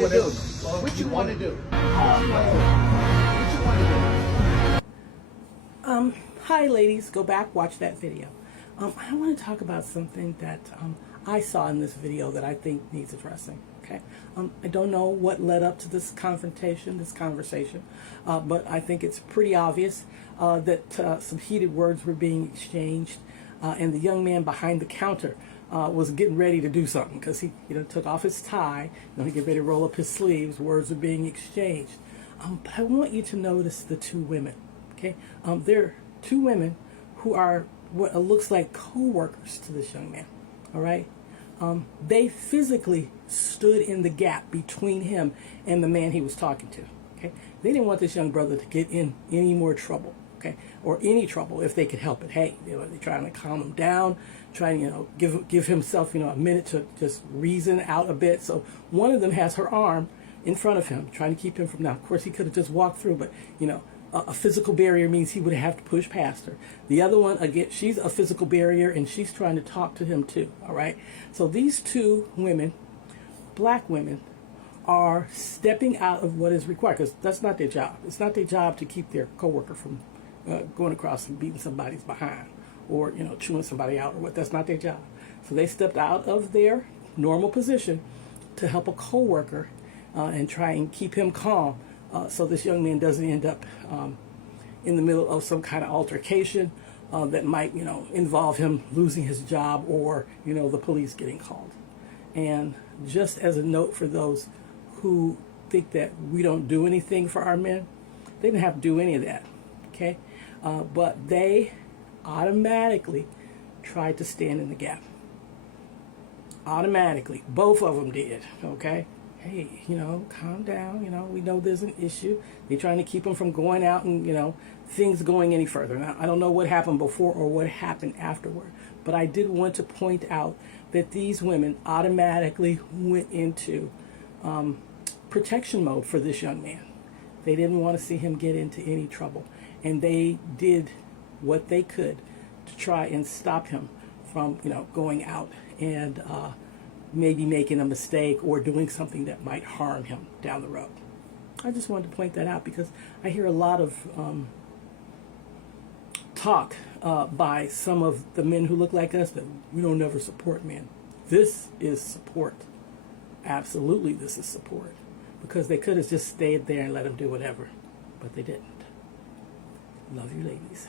want to do? What you want to do? What you want to do? Hi ladies, go back, watch that video. I want to talk about something that I saw in this video that I think needs addressing. Okay, I don't know what led up to this confrontation, this conversation, but I think it's pretty obvious that some heated words were being exchanged, and the young man behind the counter was getting ready to do something because he, took off his tie. He get ready to roll up his sleeves. Words are being exchanged. But I want you to notice the two women. Okay, they're two women who are what looks like co-workers to this young man. All right, they physically stood in the gap between him and the man he was talking to. Okay, they didn't want this young brother to get in any more trouble. Okay, or any trouble if they could help it. Hey, they're trying to calm him down, trying to give himself a minute to just reason out a bit. So one of them has her arm in front of him, trying to keep him from. Now, of course, he could have just walked through, but a physical barrier means he would have to push past her. The other one, again, she's a physical barrier, and she's trying to talk to him too. All right. So these two women, black women, are stepping out of what is required because that's not their job. It's not their job to keep their coworker from going across and beating somebody's behind or chewing somebody out or what. That's not their job. So they stepped out of their normal position to help a coworker and try and keep him calm so this young man doesn't end up in the middle of some kind of altercation that might involve him losing his job or the police getting called. And just as a note for those who think that we don't do anything for our men, they didn't have to do any of that. Okay, but they automatically tried to stand in the gap. Automatically, both of them did. Okay, hey, calm down. We know there's an issue. They're trying to keep him from going out and things going any further. Now, I don't know what happened before or what happened afterward, but I did want to point out that these women automatically went into protection mode for this young man. They didn't want to see him get into any trouble. And they did what they could to try and stop him from, going out and maybe making a mistake or doing something that might harm him down the road. I just wanted to point that out because I hear a lot of talk by some of the men who look like us that we don't never support men. This is support. Absolutely, this is support. Because they could have just stayed there and let him do whatever, but they didn't. Love you, ladies.